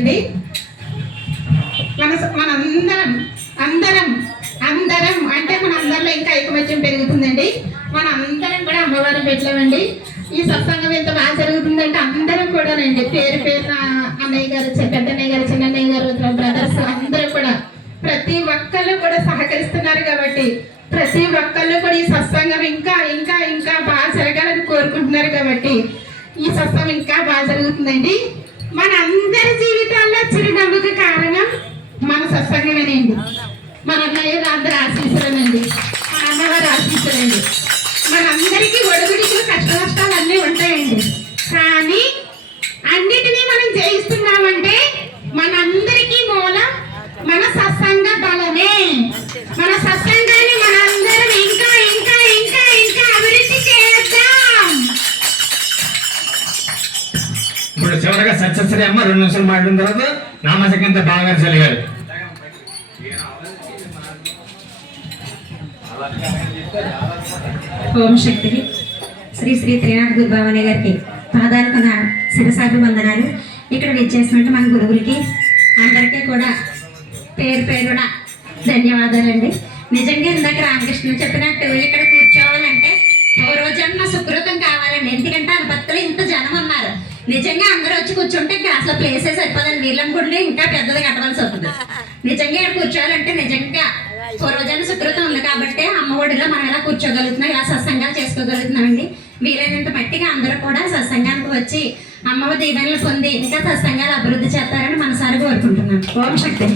చేస్తారండి. మనందరం అందరం అందరం అంటే మన అందరిలో ఇంకా ఐకమత్యం పెరుగుతుందండి. మన అందరం కూడా అమ్మవారిని పెట్టలేమండి. ఈ సత్సంగం ఎంత బాగా జరుగుతుందంటే అందరం కూడానండి పేరు పేరున అన్నయ్య గారు, పెద్దన్నయ్య గారు, చిన్నన్నయ్య గారు, బ్రదర్స్ అందరూ కూడా ప్రతి ఒక్కళ్ళు కూడా సహకరిస్తున్నారు కాబట్టి ప్రతి ఒక్కళ్ళు కూడా ఈ సత్సంగం ఇంకా ఇంకా ఇంకా బాగా జరగాలని కోరుకుంటున్నారు కాబట్టి ఈ సత్సంగం ఇంకా బాగా జరుగుతుందండి. మన అందరి జీవితాల్లో చిరునవ్వుకి కారణం మన సత్సంగమేనండి. మన అన్నయ్య అందరూ ఆశీస్సులేనండి, మన అమ్మవారు ఆశీస్సులండి. మనందరికీ ఒడిగుడికి కష్ట నష్టాలు అన్నీ ఉంటాయండి. కానీ అన్నిటినీ మనం జయిస్తున్నామంటే మనందరికీ మూలం మన సత్సంగ బలమే. మన సత్సంగాన్ని మనందరం ఇంకా ఇంకా ఇంకా ఇంకా అభివృద్ధి చేద్దాం. ఇప్పుడు చివరిగా సత్యశ్రీ అమ్మ 2 నిమిషాలు మాట్లాడిన తర్వాత నామసకంత బావగారు చలిగారు. ఓం శక్తి. శ్రీ శ్రీ త్రినాథ్ గురుభావనే గారికి పాదాలకు నా శిరసాభివందనాలు. ఇక్కడ విచ్చేసినట్టు మన గురువులకి అందరికీ కూడా పేరు పేరున ధన్యవాదాలండి. నిజంగా ఇందాక రామకృష్ణ చెప్పినట్టు ఇక్కడ కూర్చోవాలంటే పూర్వజన్మ సుకృతం కావాలండి. ఎందుకంటే అనుపత్తులు ఇంత జనం ఉన్నారు. నిజంగా అందరూ వచ్చి కూర్చుంటే అసలు ప్లేసే సరిపోదండి. వీళ్ళం గుడిలో ఇంకా పెద్దది కట్టవలసి వస్తుంది. నిజంగా ఇక్కడ కూర్చోవాలంటే నిజంగా పూర్వజన్మ సుకృతం ఉంది కాబట్టి అమ్మ ఒడిలో మనం ఎలా కూర్చోగలుగుతున్నాం, ఇలా సత్సంగాలు చేసుకోగలుగుతున్నామండి. వీలైనంత మట్టిగా అందరూ కూడా సత్సంగానికి వచ్చి అమ్మవ దీవెనలు పొంది ఇంకా సత్సంగాలు అభివృద్ధి చేస్తారని మనసారి కోరుకుంటున్నాను. ఓం శక్తి.